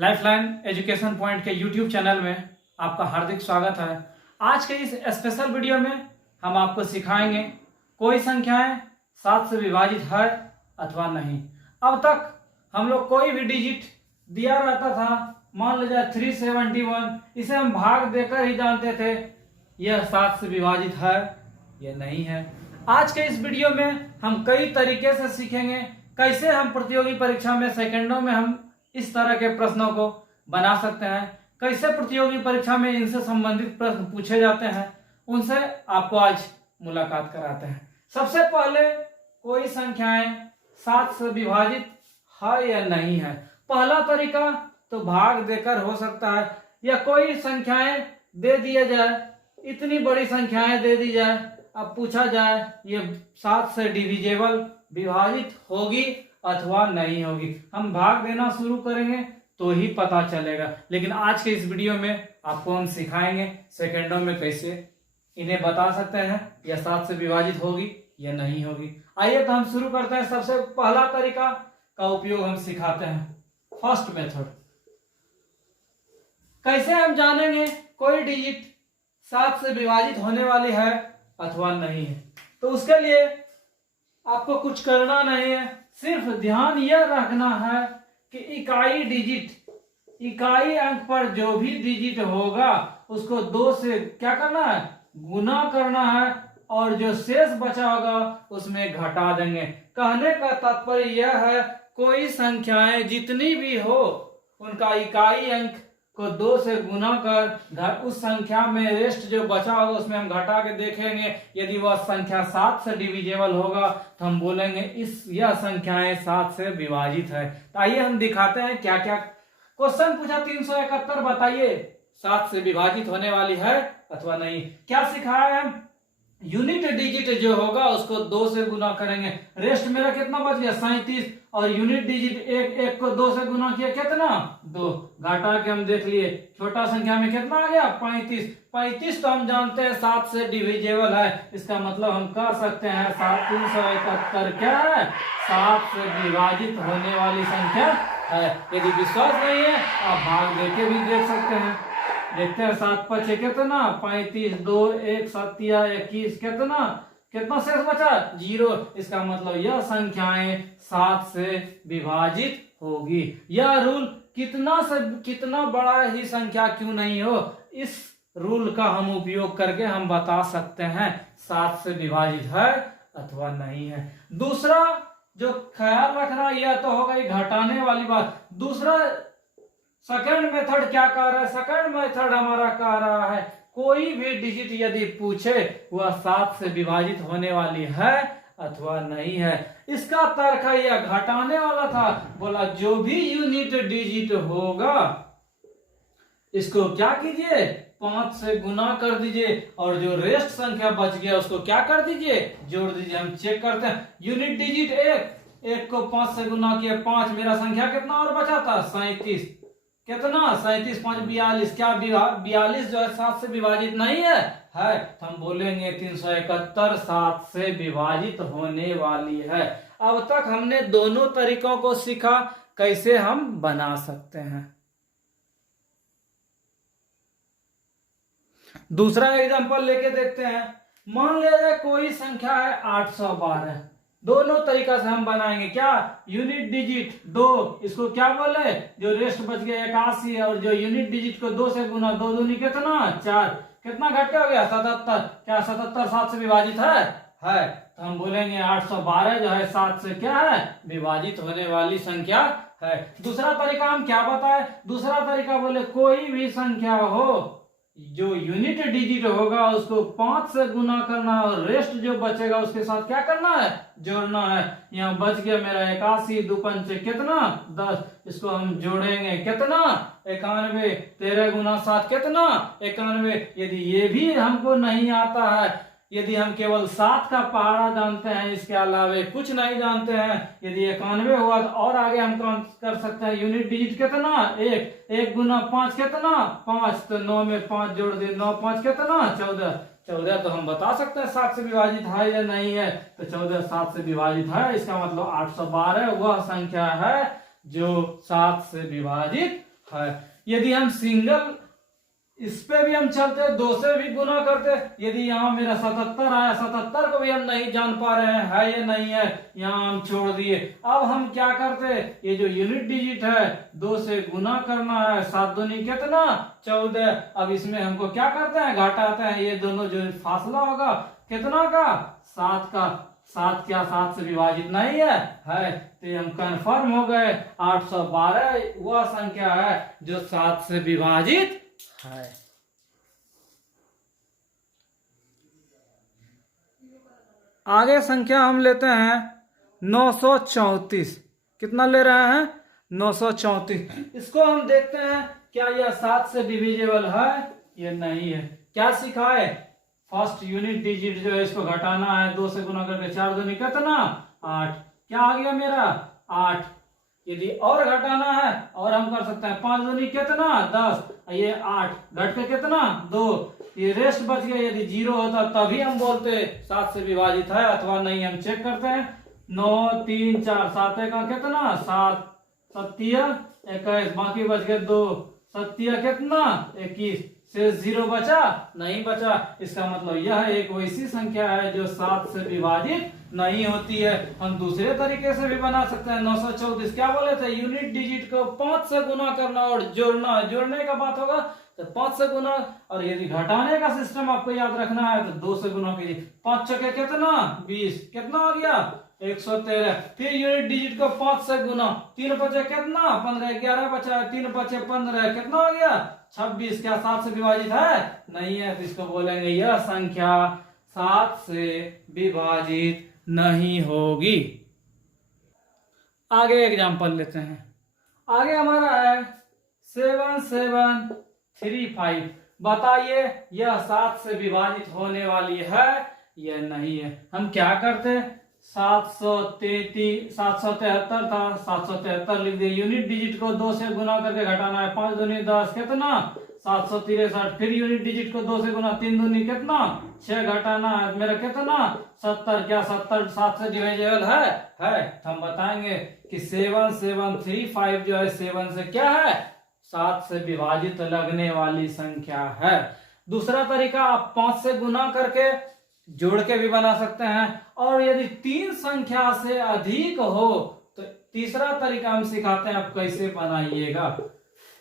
Lifeline education point के YouTube channel में आपका हार्दिक स्वागत है। आज के इस स्पेशल वीडियो में हम आपको सिखाएंगे कोई संख्याएं 7 से विभाजित है अथवा नहीं। अब तक हम लोग कोई भी डिजिट दिया रहता था, मान लीजिए 371, इसे हम भाग देकर ही जानते थे यह 7 से विभाजित है या नहीं है। आज के इस वीडियो में हम कई तरीके से सीखेंगे कैसे हम प्रतियोगी परीक्षा में सेकंडों में हम इस तरह के प्रश्नों को बना सकते हैं, कैसे प्रतियोगी परीक्षा में इनसे संबंधित प्रश्न पूछे जाते हैं, उनसे आपको आज मुलाकात कराते हैं। सबसे पहले कोई संख्याएं 7 से विभाजित है या नहीं है। पहला तरीका तो भाग देकर हो सकता है, या कोई संख्याएं दे दिया जाए, इतनी बड़ी संख्याएं दे दी जाए, अब पूछा जाए ये 7 से डिविजेबल विभाजित होगी अथवा नहीं होगी। हम भाग देना शुरू करेंगे तो ही पता चलेगा। लेकिन आज के इस वीडियो में आपको हम सिखाएंगे सेकंडों में कैसे इन्हें बता सकते हैं या 7 से विभाजित होगी या नहीं होगी। आइए तो हम शुरू करते हैं। सबसे पहला तरीका का उपयोग हम सिखाते हैं, फर्स्ट मेथड। कैसे हम जानेंगे कोई डिजिट 7 से विभाजित होने वाली है अथवा नहीं है। तो उसके लिए आपको कुछ करना नहीं है, सिर्फ ध्यान यह रखना है कि इकाई अंक पर जो भी डिजिट होगा उसको 2 से क्या करना है, गुना करना है, और जो शेष बचा होगा उसमें घटा देंगे। कहने का तात्पर्य यह है कोई संख्याएं जितनी भी हो उनका इकाई अंक को 2 से गुना कर उस संख्या में रेस्ट जो बचा होगा उसमें हम घटा के देखेंगे। यदि वह संख्या 7 से डिविजेबल होगा तो हम बोलेंगे यह संख्याएं 7 से विभाजित है। तो आइए हम दिखाते हैं क्या क्या क्वेश्चन पूछा। 371 बताइए 7 से विभाजित होने वाली है अथवा नहीं। क्या सिखाया है, यूनिट डिजिट जो होगा उसको 2 से गुना करेंगे। रेस्ट मेरा कितना बच गया, 37, और यूनिट डिजिट एक को 2 से गुना किया कितना, 2, घटा के हम देख लिए छोटा संख्या में कितना आ गया, 35। तो हम जानते हैं 7 से डिविजेबल है। इसका मतलब हम कह सकते हैं 371 क्या है, 7 से विभाजित होने वाली संख्या है। यदि विश्वास नहीं है आप भाग देके भी देख सकते हैं। देखते हैं 7 5 कितना, 35, 2 1 7 21, कितना शेष बचा, 0। इसका मतलब यह संख्याएं 7 से विभाजित होगी। यह रूल कितना बड़ा ही संख्या क्यों नहीं हो, इस रूल का हम उपयोग करके हम बता सकते हैं 7 से विभाजित है अथवा नहीं है। दूसरा जो ख्याल रखना यह तो होगा घटाने वाली बात। दूसरा सेकंड मेथड क्या कह रहा है, सेकंड मेथड हमारा कह रहा है कोई भी डिजिट यदि पूछे वह 7 से विभाजित होने वाली है अथवा नहीं है। इसका तर्क है यह घटाने वाला था, बोला जो भी यूनिट डिजिट होगा इसको क्या कीजिए, 5 से गुना कर दीजिए, और जो रेस्ट संख्या बच गया उसको क्या कर दीजिए, जोड़ दीजिए। हम चेक करते हैं यूनिट डिजिट एक को 5 से गुना किया 5, मेरा संख्या कितना और बचा था, 37। कितना, 37 5 42। क्या 42 जो है 7 से विभाजित नहीं है, तो हम बोलेंगे 371 7 से विभाजित होने वाली है। अब तक हमने दोनों तरीकों को सीखा कैसे हम बना सकते हैं। दूसरा एग्जांपल लेके देखते हैं। मान लिया कोई संख्या है 812, दोनों तरीका से हम बनाएंगे। क्या, यूनिट डिजिट 2, इसको क्या बोले, जो रेस्ट बच गया 81, और जो यूनिट डिजिट को 2 से गुना, 2 दूनी कितना 4, कितना घट हो गया 77। क्या 77 7 से विभाजित है? तो हम बोलेंगे 812 जो है 7 से क्या है, विभाजित होने वाली संख्या है। दूसरा तरीका हम क्या बताए, दूसरा तरीका बोले कोई भी संख्या हो जो यूनिट डिजिट होगा उसको 5 से गुना करना, और रेस्ट जो बचेगा उसके साथ क्या करना है, जोड़ना है। यहाँ बच गया मेरा 81, 2 5 कितना 10, इसको हम जोड़ेंगे कितना 91, 13 गुना 7 कितना 91। यदि ये भी हमको नहीं आता है, यदि हम केवल 7 का पहाड़ा जानते हैं, इसके अलावे कुछ नहीं जानते हैं, यदि 91 हुआ तो और आगे हम काम कर सकते हैं। यूनिट डिजिट कितना 1 गुना 5 कितना 5, तो 9 में 5 जोड़ दे, 9 5 कितना 14। तो हम बता सकते हैं 7 से विभाजित है या नहीं है। तो 14 7 से विभाजित है, इसका मतलब 812 वह संख्या है जो 7 से विभाजित है। यदि हम सिंगल इस पे भी हम चलते, 2 से भी गुना करते, यदि यहाँ मेरा 77 आया, 77 को भी हम नहीं जान पा रहे हैं है या नहीं है, यहाँ हम छोड़ दिए। अब हम क्या करते, ये जो यूनिट डिजिट है 2 से गुना करना है, 7 दूनी कितना 14। अब इसमें हमको क्या करते हैं, घटाते हैं, ये दोनों जो फासला होगा कितना का 7 का, 7 क्या 7 से विभाजित नहीं है तो हम कंफर्म हो गए 812 वह संख्या है जो 7 से विभाजित है। आगे संख्या हम लेते हैं 934। कितना ले रहे हैं 934। इसको हम देखते हैं क्या यह 7 से डिविजिबल है या नहीं है। क्या सिखाए, फर्स्ट यूनिट डिजिट जो है इसको घटाना है, 2 से गुना करके 4 दूनी कितना 8। क्या आ गया मेरा 8। यदि और घटाना है और हम कर सकते हैं, 5 दूनी कितना 10, ये 8 घट के कितना 2, ये रेस्ट बच गया। यदि 0 होता तभी हम बोलते 7 से विभाजित है अथवा नहीं। हम चेक करते हैं 9 3 4 7 का कितना 7, 7 21, बाकी बच गए 2, 7 कितना 21, से 0 बचा नहीं बचा। इसका मतलब यह एक वैसी संख्या है जो 7 से विभाजित नहीं होती है। हम दूसरे तरीके से भी बना सकते हैं। 934 क्या बोले थे, यूनिट डिजिट को 5 से गुना करना और जोड़ना, जोड़ने का बात होगा तो 5 से गुना, और यदि घटाने का सिस्टम आपको याद रखना है तो 2 से गुना कीजिए। 5 छके कितना 20, कितना आ गया 113। फिर यूनिट डिजिट को 5 से गुना, 3 बचे कितना 15, 11 बचा, 3 बचे 15, कितना आ गया 26। क्या 7 से विभाजित है नहीं है, तो इसको बोलेंगे यह संख्या 7 से विभाजित नहीं होगी। आगे एग्जांपल लेते हैं। आगे हमारा है 7735। बताइए यह 7 से विभाजित होने वाली है या नहीं है। हम क्या करते, 773 773 था, 773 लिख दिए। यूनिट डिजिट को 2 से गुना करके घटाना है, 5 दूनी 10 कितना 763। फिर यूनिट डिजिट को 2 से गुना, 3 दूनी कितना 6 घटाना है मेरा कितना 70। क्या 70 7 से डिविजिबल है। हम बताएंगे कि 7735 जो है 7 से क्या है 7 से विभाजित लगने वाली संख्या है। दूसरा तरीका, आप 5 से गुना करके जोड़ के भी बना सकते हैं, और यदि 3 संख्या से अधिक हो तो तीसरा तरीका हम सिखाते हैं आप कैसे बनाइएगा।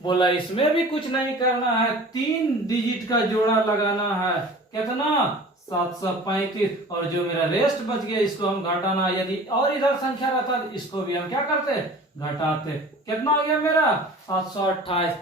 बोला इसमें भी कुछ नहीं करना है, 3 डिजिट का जोड़ा लगाना है, कितना 735, और जो मेरा रेस्ट बच गया इसको हम घटाना। यदि और इधर संख्या रहता तो इसको भी हम क्या करते घटाते। कितना हो गया मेरा 728।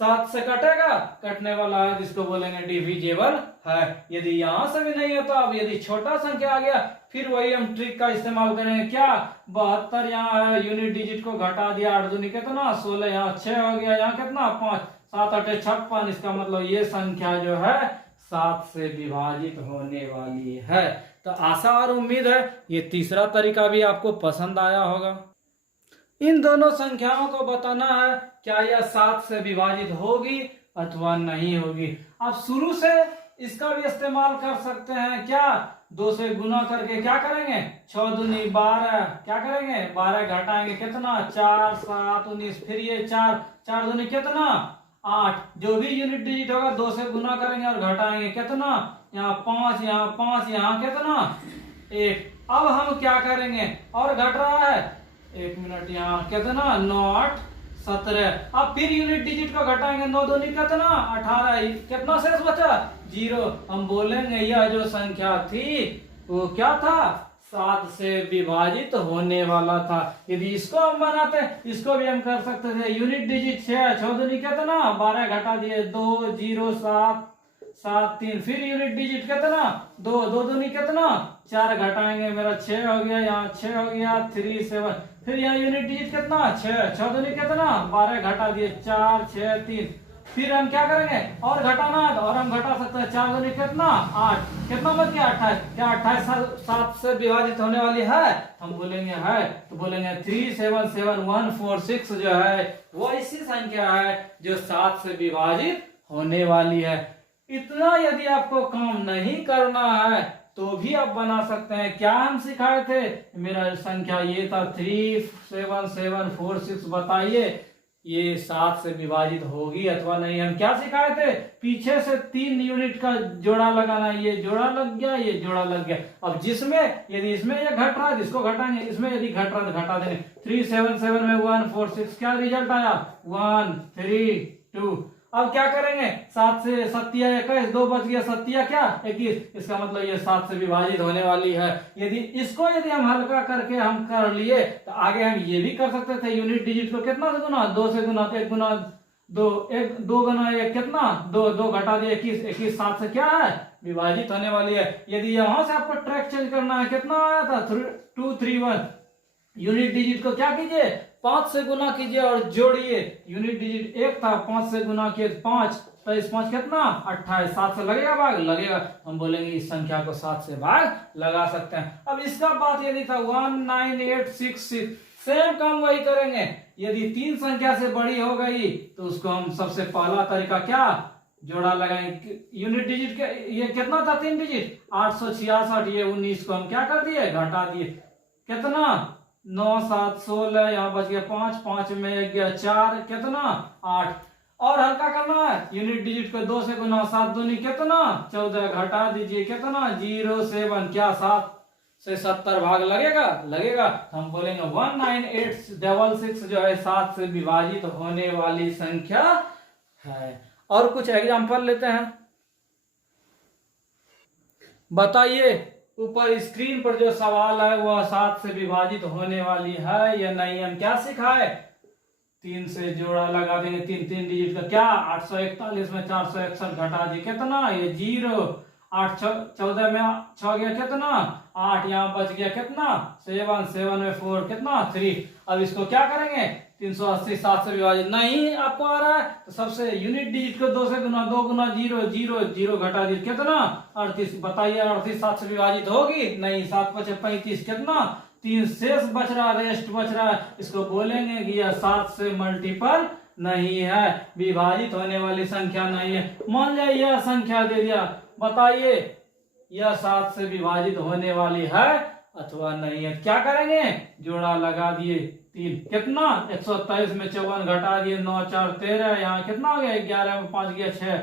7 से कटेगा, कटने वाला है जिसको बोलेंगे डिविजिबल है। यदि यहां से भी नहीं होता, अब यदि छोटा संख्या आ गया फिर वही हम ट्रिक का इस्तेमाल करेंगे। क्या 72 यहाँ है, यूनिट डिजिट को घटा दिया, 8 दूनी कितना 16, यहाँ 6 हो गया, यहाँ कितना 5, 7 8 56। इसका मतलब ये संख्या जो है 7 से विभाजित होने वाली है। तो आशा और उम्मीद है ये तीसरा तरीका भी आपको पसंद आया होगा। इन दोनों संख्याओं को बताना है क्या यह 7 से विभाजित होगी अथवा नहीं होगी। आप शुरू से इसका भी इस्तेमाल कर सकते हैं। क्या 2 से गुना करके क्या करेंगे 6 दूनी 12, क्या करेंगे 12 घटाएंगे कितना 4 7 19, फिर ये 4 दूनी कितना 8। जो भी यूनिट डिजिट होगा 2 से गुना करेंगे और घटाएंगे कितना, यहाँ 5, यहाँ 5, यहाँ कितना 1। अब हम क्या करेंगे, और घट रहा है 1 मिनट, यहाँ कितना 9 8 17। अब फिर यूनिट डिजिट को घटाएंगे, 9 दूनी कितना 18, कितना शेष बचा 0। हम बोलेंगे यह जो संख्या थी वो क्या था 7 से विभाजित होने वाला था। यदि इसको हम बनाते, इसको भी हम कर सकते थे। यूनिट डिजिट 6 दूनी कितना 12 घटा दिए 2 0 7 7 3, फिर यूनिट डिजिट कितना 2 दूनी कितना 4 घटाएंगे मेरा 6 हो गया, यहाँ 6 हो गया 3 7। फिर यहाँ यूनिट डिजिट कितना 6 दूनी कितना 12 घटा दिए 4 6 3। फिर हम क्या करेंगे, और घटाना है और हम घटा सकते हैं। 4 दूनी कितना 8, कितना बच गया 28। क्या 28 7 से विभाजित होने वाली है, हम बोलेंगे है, तो बोलेंगे 377146 जो है वो ऐसी संख्या है जो 7 से विभाजित होने वाली है। इतना यदि आपको काम नहीं करना है तो भी आप बना सकते हैं। क्या हम सिखाए थे, मेरा संख्या ये था 37746। बताइए ये 7 से विभाजित होगी अथवा नहीं। हम क्या सिखाए थे, पीछे से 3 यूनिट का जोड़ा लगाना, ये जोड़ा लग गया, ये जोड़ा लग गया। अब जिसमें यदि इसमें ये घट रहा है इसको घटाएंगे, इसमें यदि घट रहा है तो घटा देंगे। 3 7 7 में 1 4 6, क्या रिजल्ट आया 1 3 2। अब क्या करेंगे, 7 से 7 21, 2 बच गया, 7 क्या 21, इसका मतलब ये 7 से विभाजित होने वाली है। यदि हम हल्का करके हम कर लिए तो आगे हम ये भी कर सकते थे, यूनिट डिजिट को कितना से गुना, 2 से गुना, तो 1 गुना 2, 1 2 गुना 1 कितना 2, 2 घटा दिए 21, 21 7 से क्या है विभाजित होने वाली है। यदि यहां से आपको ट्रैक चेंज करना है, कितना आया था 2 3 1, यूनिट डिजिट को क्या कीजिए 5 से गुना कीजिए और जोड़िए। यूनिट डिजिट 1 था, 5 से गुना किए 5, तो इस 5 कितना 28, 7 से लगेगा भाग, लगेगा। हम बोलेंगे इस संख्या को 7 से भाग लगा सकते हैं। अब इसका बात यदि था 19866, सेम काम वही करेंगे। यदि 3 संख्या से बड़ी हो गई तो उसको हम सबसे पहला तरीका क्या, जोड़ा लगाएंगे। यूनिट डिजिट के ये कितना था 3 डिजिट 866, ये 19 को हम क्या कर दिए घटा दिए, कितना 9 7 16, यहाँ बच गया 5, 5 में गया 4, कितना 8। और हल्का करना है, यूनिट डिजिट को 2 से गुना, 7 दूनी कितना 14, घटा दीजिए कितना 0 7, क्या 7 से 70 भाग लगेगा, लगेगा। हम बोलेंगे 19866 जो है 7 से विभाजित होने वाली संख्या है। और कुछ एग्जांपल लेते हैं, बताइए ऊपर स्क्रीन पर जो सवाल है वह 7 से विभाजित होने वाली है या नहीं। हम क्या सिखाए, 3 से जोड़ा लगा देंगे, 3 डिजिट का क्या 841 में 461 घटा दिए कितना ये 0, 8 14 में 6 गया कितना 8, यहाँ बच गया कितना 7, 7 में 4 कितना 3। अब इसको क्या करेंगे 380 7 से विभाजित नहीं आपको आ रहा है तो सबसे यूनिट डिजिट को 2 से गुना, 2 गुना 0 0 0 घटा दिए कितना 38। बताइए 38 7 से विभाजित होगी नहीं, 7 5 35 कितना 3 शेष बच रहा, रेस्ट बच रहा है, इसको बोलेंगे कि यह 7 से मल्टीपल नहीं है, विभाजित होने वाली संख्या नहीं है। मान लिया यह संख्या दे दिया, बताइए यह 7 से विभाजित होने वाली है अथवा नहीं है। क्या करेंगे जोड़ा लगा दिए, 3 कितना 127 में 54 घटा दिए 9 4 13, यहाँ कितना हो गया 11 में 5 गया 6,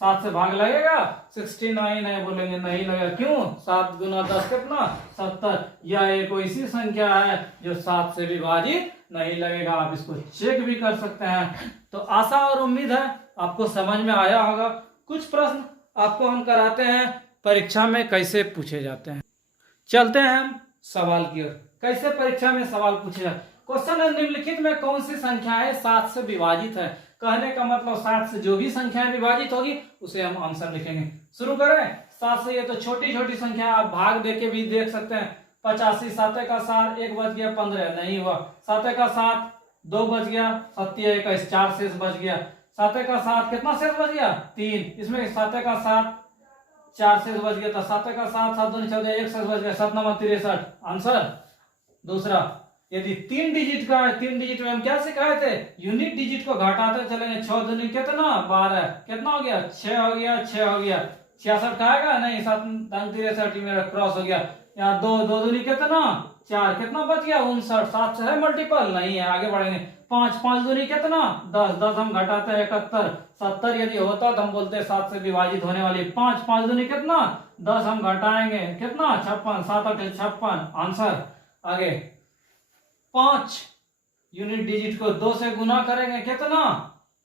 7 से भाग लगेगा 69 है, बोलेंगे नहीं लगेगा। क्यों 7 गुना 10 कितना 70। यह एक ऐसी संख्या है जो 7 से विभाजित नहीं लगेगा। आप इसको चेक भी कर सकते हैं। तो आशा और उम्मीद है आपको समझ में आया होगा। कुछ प्रश्न आपको हम कराते हैं परीक्षा में कैसे पूछे जाते हैं। चलते हैं हम सवाल की ओर, कैसे परीक्षा में सवाल पूछे जाते हैं। क्वेश्चन है निम्नलिखित में कौन सी संख्या है 7 से विभाजित है। कहने का मतलब 7 से जो भी संख्याएं विभाजित होगी उसे हम आंसर लिखेंगे। शुरू करें 7 से, ये तो छोटी छोटी संख्या आप भाग देके भी देख सकते हैं। 85 7 का 7, 1 बच गया 15 नहीं हुआ, 7 का 7 2 बच गया, 7 का 4 शेष बच गया, 7 का 7 कितना शेष बच गया 3, इसमें 7 का 7 4 शेष बच गया था, 7 का 7 7 दूनी 14, 1 शेष बच गया, 7 9 63 आंसर। दूसरा यदि 3 डिजिट का है, 3 डिजिट में हम क्या सिखाए थे यूनिट डिजिट को घटाते चलेंगे, 6 दूनी कितना 12, कितना हो गया 6 हो गया 6 हो गया, 66 का आएगा नहीं, 7 63 मेरा क्रॉस हो गया। यहाँ 2 2 दूनी कितना 4, कितना बच गया 59, 7 से है मल्टीपल नहीं है, आगे बढ़ेंगे। 5 5 दूनी कितना 10 10 हम घटाते हैं 71, 70 यदि होता तो हम बोलते 7 से विभाजित होने वाली। 5 5 दूनी कितना 10 हम घटाएंगे कितना 56, 7 8 56 आंसर। आगे 5 यूनिट डिजिट को 2 से गुना करेंगे कितना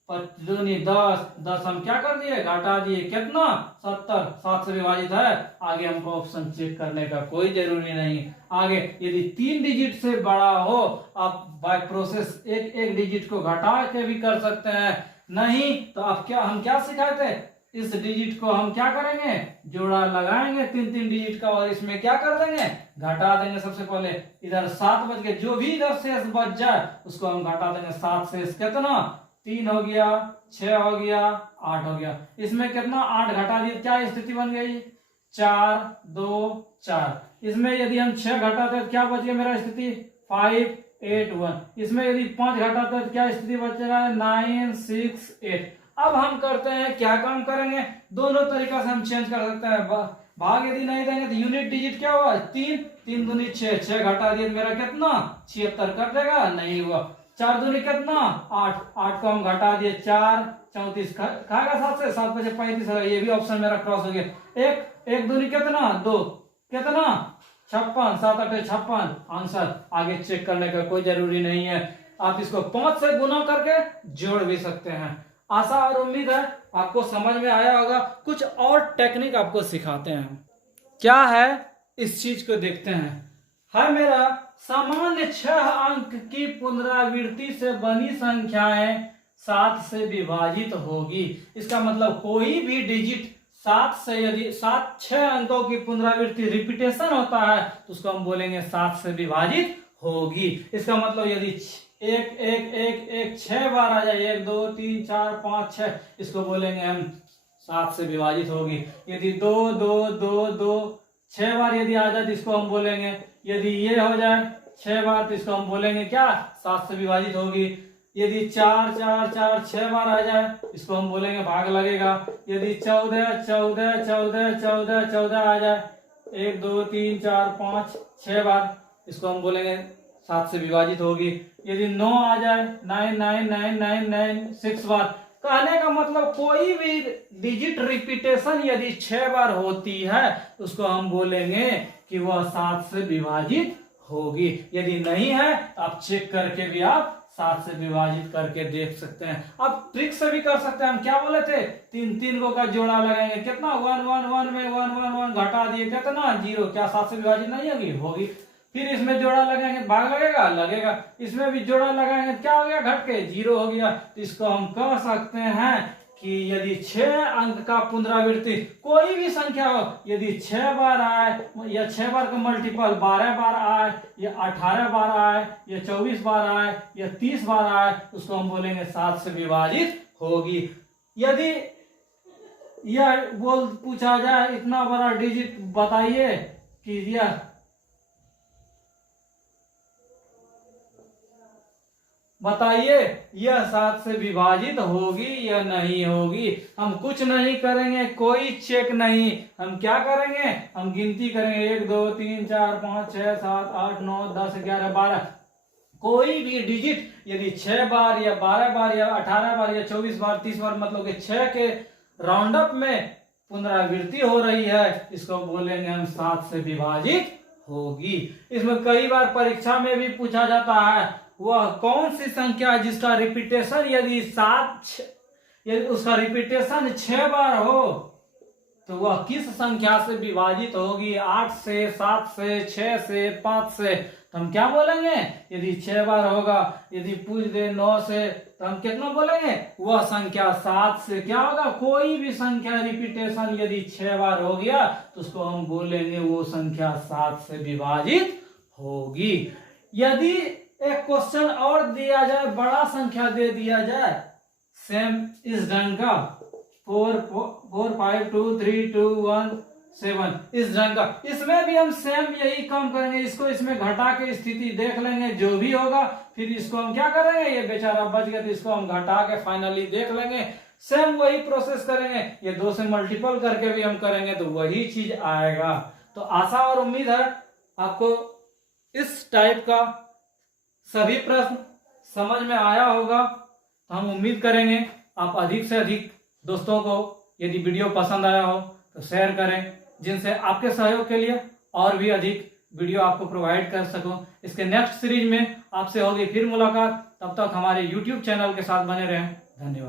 5 दूनी 10, 10 हम क्या कर दिए घटा दिए कितना 70, 7 से विभाजित है। आगे हमको ऑप्शन चेक करने का कोई जरूरी नहीं। आगे यदि 3 डिजिट से बड़ा हो आप बाय प्रोसेस एक एक डिजिट को घटा के भी कर सकते हैं, नहीं तो आप क्या हम क्या सिखाए थे, इस डिजिट को हम क्या करेंगे जोड़ा लगाएंगे 3 डिजिट का और इसमें क्या कर देंगे घटा देंगे। सबसे पहले इधर 7 बच गए, जो भी इधर शेष बच जाए उसको हम घटा देंगे। 7 शेष कितना 3 हो गया, 6 हो गया, 8 हो गया, इसमें कितना 8 घटा दिए, क्या स्थिति बन गई 4 2 4। इसमें यदि हम 6 घटाते तो क्या बच गया मेरा स्थिति 5 8 1। इसमें यदि 5 घटाते तो क्या स्थिति बच रहा है 9 6 8। अब हम करते हैं क्या काम करेंगे, दोनों तरीका से हम चेंज कर सकते हैं। भाग यदि नहीं देंगे तो यूनिट डिजिट क्या हुआ 3 3 दूनी 6, 6 घटा दिए मेरा कितना 76 कर देगा नहीं हुआ। 4 दूनी कितना 8, 8 को हम घटा दिए 4, 34 खाएगा 7 से, 7 बचे 35 होगा, ये भी ऑप्शन मेरा क्रॉस हो गया। एक दूनी कितना 2, कितना 56, 7 8 56 आंसर। आगे चेक करने का कोई जरूरी नहीं है, आप इसको 5 से गुना करके जोड़ भी सकते हैं। आशा और उम्मीद है आपको समझ में आया होगा। कुछ और टेक्निक आपको सिखाते हैं, क्या है इस चीज को देखते हैं। है मेरा सामान्य 6 अंक की पुनरावृत्ति से बनी संख्याएं 7 से विभाजित होगी। इसका मतलब कोई भी डिजिट 7 से, यदि 6 अंकों की पुनरावृत्ति रिपीटेशन होता है तो उसको हम बोलेंगे 7 से विभाजित होगी। इसका मतलब यदि 1 1 1 1 6 बार आ जाए, 1 2 3 4 5 6, इसको बोलेंगे हम 7 से विभाजित होगी। यदि 2 2 2 2 6 बार यदि आ जाए तो इसको हम बोलेंगे, यदि ये हो जाए 6 बार तो इसको हम बोलेंगे क्या 7 से विभाजित होगी। यदि 4 4 4 6 बार आ जाए इसको हम बोलेंगे भाग लगेगा। यदि 14 14 14 14 14 आ जाए 1 2 3 4 5 6 बार, इसको हम बोलेंगे 7 से विभाजित होगी। यदि 9 आ जाए 9 9 9 9 9 6 बार, कहने का मतलब कोई भी डिजिट रिपीटेशन यदि 6 बार होती है उसको हम बोलेंगे कि वह 7 से विभाजित होगी। यदि नहीं है तो आप चेक करके भी आप 7 से विभाजित करके देख सकते हैं। आप ट्रिक से भी कर सकते हैं। हम क्या बोले थे, 3 को का जोड़ा लगाएंगे, कितना 1 1 1 में 1 1 1 घटा दिए कितना 0, क्या 7 से विभाजित नहीं होगी, होगी। फिर इसमें जोड़ा लगाएंगे भाग लगेगा, लगेगा। इसमें भी जोड़ा लगाएंगे क्या हो गया, घट के 0 हो गया। तो इसको हम कह सकते हैं कि यदि 6 अंक का पुनरावृत्ति कोई भी संख्या हो, यदि 6 बार आए या 6 बार का मल्टीपल 12 बार आए या 18 बार आए या 24 बार आए या 30 बार आए, उसको हम बोलेंगे 7 से विभाजित होगी। यदि यह पूछा जाए इतना बड़ा डिजिट बताइए कि यह बताइए यह 7 से विभाजित होगी या नहीं होगी। हम कुछ नहीं करेंगे, कोई चेक नहीं, हम क्या करेंगे, हम गिनती करेंगे 1 2 3 4 5 6 7 8 9 10 11 12। कोई भी डिजिट यदि 6 बार या 12 बार या 18 बार या 24 बार 30 बार, मतलब कि 6 के राउंड अप में पुनरावृत्ति हो रही है, इसको बोलेंगे हम 7 से विभाजित होगी। इसमें कई बार परीक्षा में भी पूछा जाता है वह कौन सी संख्या है जिसका रिपीटेशन यदि यदि उसका रिपीटेशन 6 बार हो तो वह किस संख्या से विभाजित होगी, 8 से 7 से 6 से 5 से। तो हम क्या बोलेंगे, यदि 6 बार होगा, यदि पूछ दे 9 से तो हम कितना बोलेंगे, वह संख्या 7 से क्या होगा, कोई भी संख्या रिपीटेशन यदि 6 बार हो गया तो उसको हम बोलेंगे वो संख्या 7 से विभाजित होगी। यदि एक क्वेश्चन और दिया जाए, बड़ा संख्या दे दिया जाए, सेम इस ढंग का 4 4 5 2 3 2 1 7, इस ढंग का, इसमें भी हम सेम यही काम करेंगे। इसको इसमें घटा के स्थिति देख लेंगे, जो भी होगा फिर इसको हम क्या करेंगे, ये बेचारा बच गया तो इसको हम घटा के फाइनली देख लेंगे। सेम वही प्रोसेस करेंगे, ये 2 से मल्टीपल करके भी हम करेंगे तो वही चीज आएगा। तो आशा और उम्मीद है आपको इस टाइप का सभी प्रश्न समझ में आया होगा। तो हम उम्मीद करेंगे आप अधिक से अधिक दोस्तों को यदि वीडियो पसंद आया हो तो शेयर करें, जिनसे आपके सहयोग के लिए और भी अधिक वीडियो आपको प्रोवाइड कर सकूं। इसके नेक्स्ट सीरीज में आपसे होगी फिर मुलाकात, तब तक हमारे YouTube चैनल के साथ बने रहें। धन्यवाद।